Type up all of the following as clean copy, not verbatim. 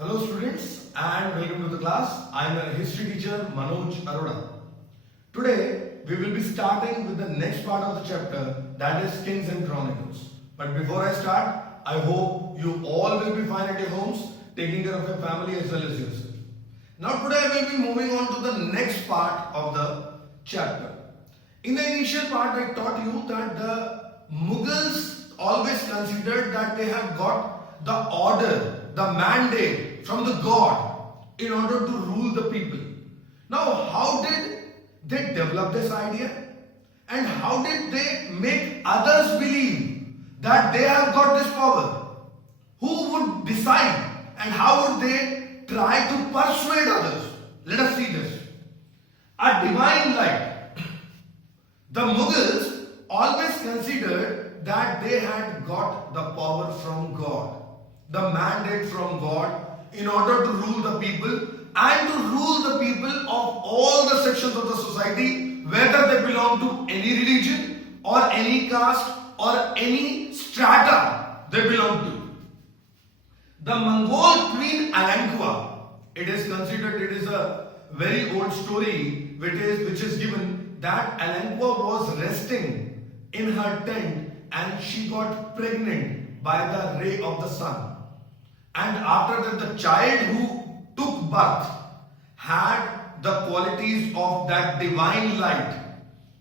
Hello students and welcome to the class. I am your history teacher Manoj Arora. Today we will be starting with the next part of the chapter, that is Kings and Chronicles. But before I start, I hope you all will be fine at your homes, taking care of your family as well as yourself. Now today I will be moving on to the next part of the chapter. In the initial part I taught you that the Mughals always considered that they have got the order, the mandate from the God in order to rule the people. Now how did they develop this idea? And how did they make others believe that they have got this power? Who would decide and how would they try to persuade others? Let us see this. A divine light. The Mughals always considered that they had got the power from God, the mandate from God in order to rule the people and to rule the people of all the sections of the society, whether they belong to any religion or any caste or any strata they belong to. The Mongol queen Alanquah, it is considered, it is a very old story which is given that Alanquah was resting in her tent and she got pregnant by the ray of the sun. And after that, the child who took birth had the qualities of that divine light,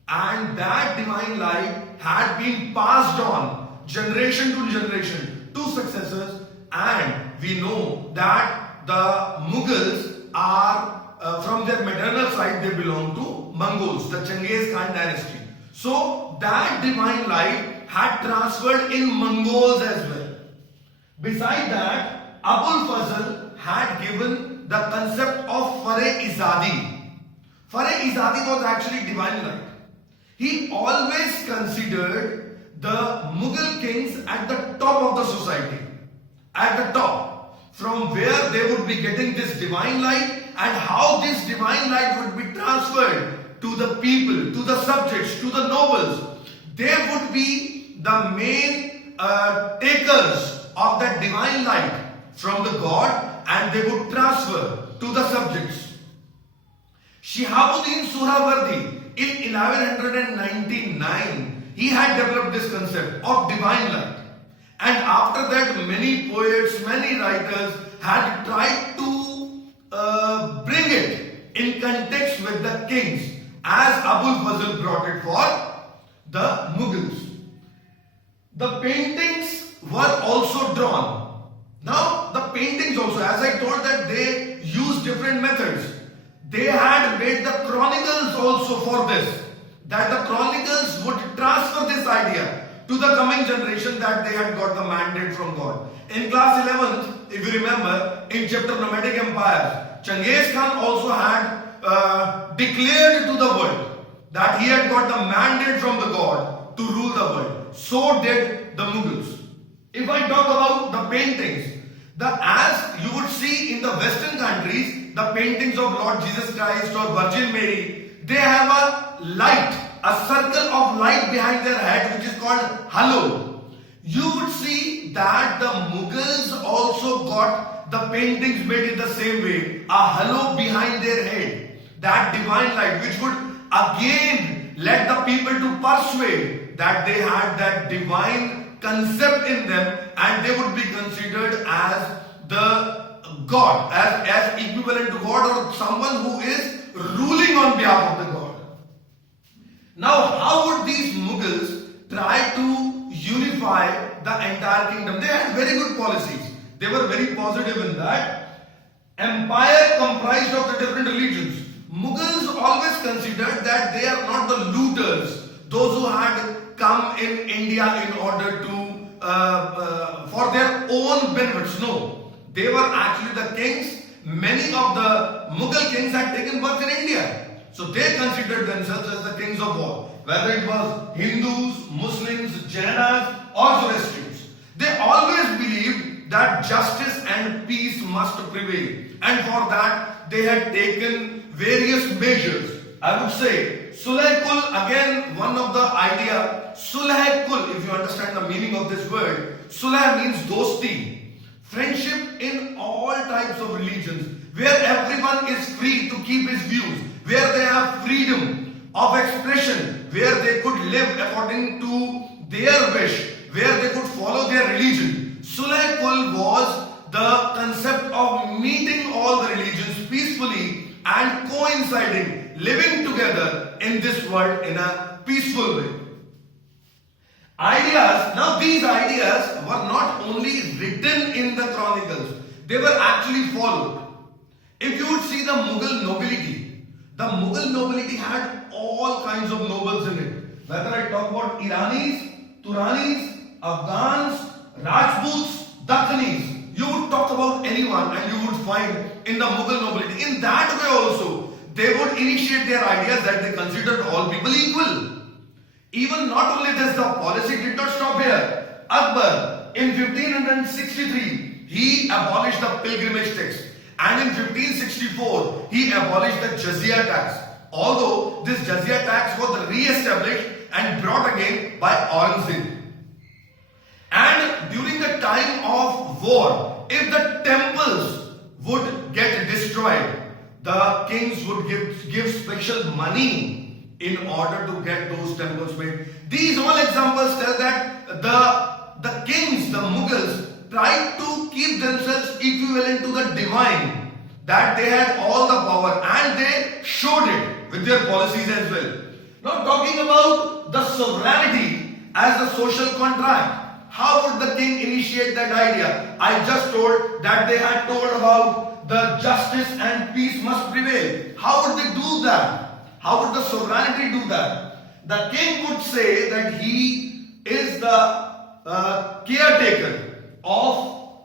and that divine light had been passed on generation to generation to successors. And we know that the Mughals are from their maternal side, they belong to Mongols, the Genghis Khan dynasty. So that divine light had transferred in Mongols as well. Beside that, Abul Fazl had given the concept of Fare-Izadi. Fare-Izadi was actually divine light. He always considered the Mughal kings at the top of the society, at the top, from where they would be getting this divine light and how this divine light would be transferred to the people, to the subjects, to the nobles. They would be the main takers of that divine light from the God, and they would transfer to the subjects. Shihabuddin Suhrawardi in 1199, he had developed this concept of divine light. And after that, many poets, many writers had tried to bring it in context with the kings, as Abul Fazl brought it for the Mughals. The paintings were also drawn. Now the paintings also, as I told that they used different methods. They had made the chronicles also for this, that the chronicles would transfer this idea to the coming generation that they had got the mandate from God. In class 11th, if you remember, in chapter Nomadic Empires, Genghis Khan also had declared to the world that he had got the mandate from the God to rule the world. So did the Mughals. If I talk about the paintings, as you would see in the Western countries, the paintings of Lord Jesus Christ or Virgin Mary, they have a light, a circle of light behind their head, which is called halo. You would see that the Mughals also got the paintings made in the same way, a halo behind their head, that divine light, which would again let the people to persuade that they had that divine concept in them and they would be considered as the God, as equivalent to God or someone who is ruling on behalf of the God. Now, how would these Mughals try to unify the entire kingdom? They had very good policies. They were very positive in that. Empire comprised of the different religions. Mughals always considered that they are not the looters, those who had come in India in order to for their own benefits. No, they were actually the kings. Many of the Mughal kings had taken birth in India. So they considered themselves as the kings of all, whether it was Hindus, Muslims, Jainas or Zoroastrians. They always believed that justice and peace must prevail, and for that they had taken various measures. I would say Sulh Kul, again one of the idea, Sulh Kul, if you understand the meaning of this word, Sulh means dosti. friendship in all types of religions, where everyone is free to keep his views, where they have freedom of expression, where they could live according to their wish, where they could follow their religion. Sulh Kul was the concept of meeting all the religions peacefully and coinciding, living together in this world in a peaceful way. Ideas, now these ideas were not only written in the chronicles, they were actually followed. If you would see the Mughal nobility had all kinds of nobles in it. Whether I talk about Iranis, Turanis, Afghans, Rajputs, Dakhanis, you would talk about anyone and you would find in the Mughal nobility. In that way also, they would initiate their ideas that they considered all people equal. Even not only this, the policy did not stop here. Akbar, in 1563, he abolished the pilgrimage tax. And in 1564, he abolished the jizya tax. Although this jizya tax was re-established and brought again by Aurangzeb. And during the time of war, if the temples would get destroyed, the kings would give special money in order to get those temples made. These all examples tell that the kings, the Mughals, tried to keep themselves equivalent to the divine, that they had all the power, and they showed it with their policies as well. Now talking about the sovereignty as the social contract, how would the king initiate that idea? I just told that they had told about the justice and peace must prevail. How would they do that? How would the sovereignty do that? The king would say that he is the caretaker of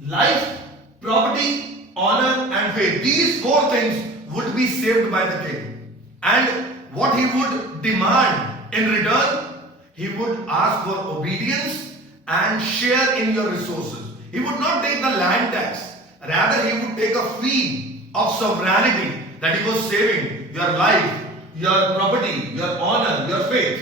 life, property, honor and faith. These four things would be saved by the king. And what he would demand in return, he would ask for obedience and share in your resources. He would not take the land tax. Rather, he would take a fee of sovereignty that he was saving your life, your property, your honor, your faith.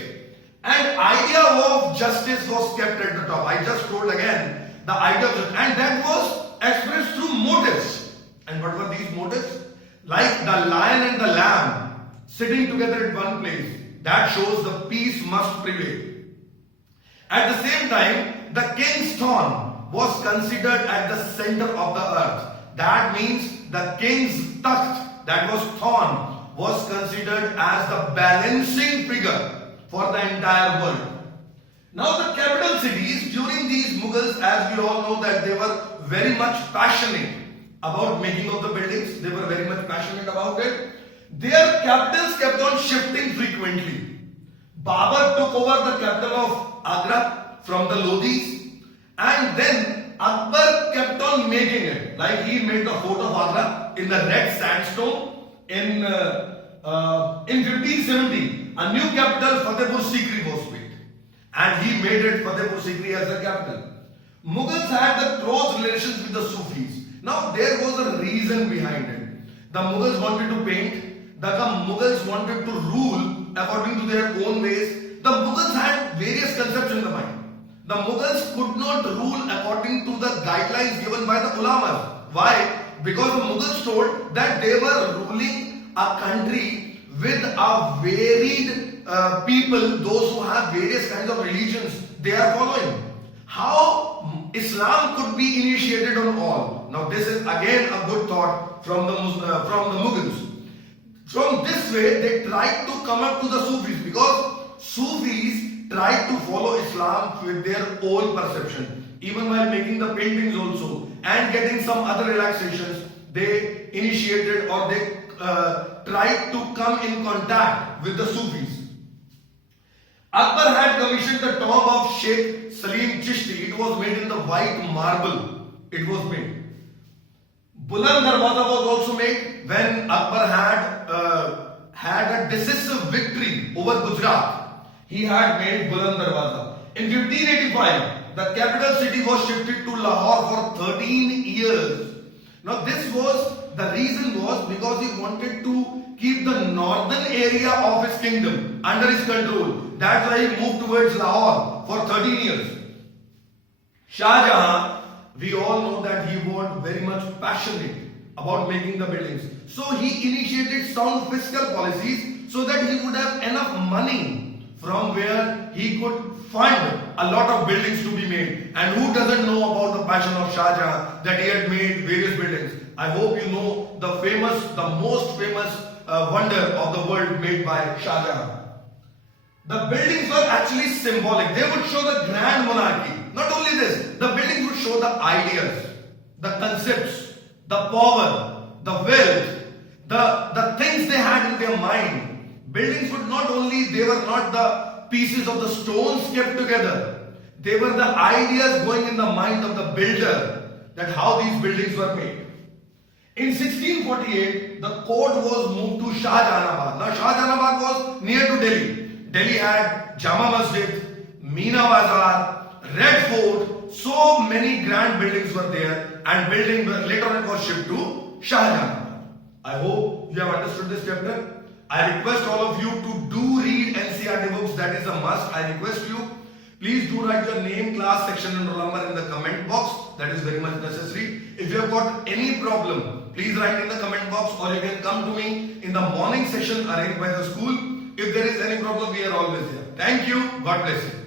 And idea of justice was kept at the top. I just told again the idea of justice, and that was expressed through motives. And what were these motives? Like the lion and the lamb sitting together at one place. That shows the peace must prevail. At the same time, the king's throne was considered at the center of the earth. That means the king's takht, that was throne, was considered as the balancing figure for the entire world. Now the capital cities during these Mughals, as we all know, that they were very much passionate about making of the buildings. They were very much passionate about it. Their capitals kept on shifting frequently. Babur took over the capital of Agra from the Lodhis, and then Akbar kept on making it. Like he made the fort of Agra in the red sandstone. In 1570, a new capital, Fatehpur Sikri, was built, and he made it Fatehpur Sikri as the capital. Mughals had the close relations with the Sufis. Now there was a reason behind it. The Mughals wanted to paint. The Mughals wanted to rule according to their own ways. The Mughals had various concepts in the mind. The Mughals could not rule according to the guidelines given by the ulamas. Why? Because the Mughals told that they were ruling a country with a varied people, those who have various kinds of religions they are following. How Islam could be initiated on all? Now this is again a good thought from the Mughals. From this way they tried to come up to the Sufis, because Sufis tried to follow Islam with their own perception. Even while making the paintings also and getting some other relaxations, they initiated or they tried to come in contact with the Sufis. Akbar had commissioned the tomb of Sheikh Salim Chishti. It was made in the white marble. It was made. Buland Darwaza was also made when Akbar had a decisive victory over Gujarat. He had made Buland Darwaza. In 1585, the capital city was shifted to Lahore for 13 years. Now the reason was because he wanted to keep the northern area of his kingdom under his control. That's why he moved towards Lahore for 13 years. Shah Jahan we all know that he was very much passionate about making the buildings. So he initiated sound fiscal policies so that he would have enough money from where he could fund a lot of buildings to be made. And who doesn't know about the passion of Shah Jahan, that he had made various buildings? I hope you know the most famous wonder of the world made by Shah Jahan. The buildings were actually symbolic. They would show the grand monarchy. Not only this, the buildings would show the ideas, the concepts, the power, the wealth, the things they had in their mind. Buildings would they were not the pieces of the stones kept together. They were the ideas going in the mind of the builder, that how these buildings were made. In 1648, the court was moved to Shahjahanabad. Now Shahjahanabad was near to Delhi. Delhi had Jama Masjid, Meena Bazar, Red Fort, so many grand buildings were there, and later on it was shipped to Shahjahanabad. I hope you have understood this chapter. I request all of you to do read NCERT books. That is a must. I request you. Please do write your name, class, section and roll number in the comment box. That is very much necessary. If you have got any problem, please write in the comment box, or you can come to me in the morning session arranged by the school. If there is any problem, we are always here. Thank you. God bless you.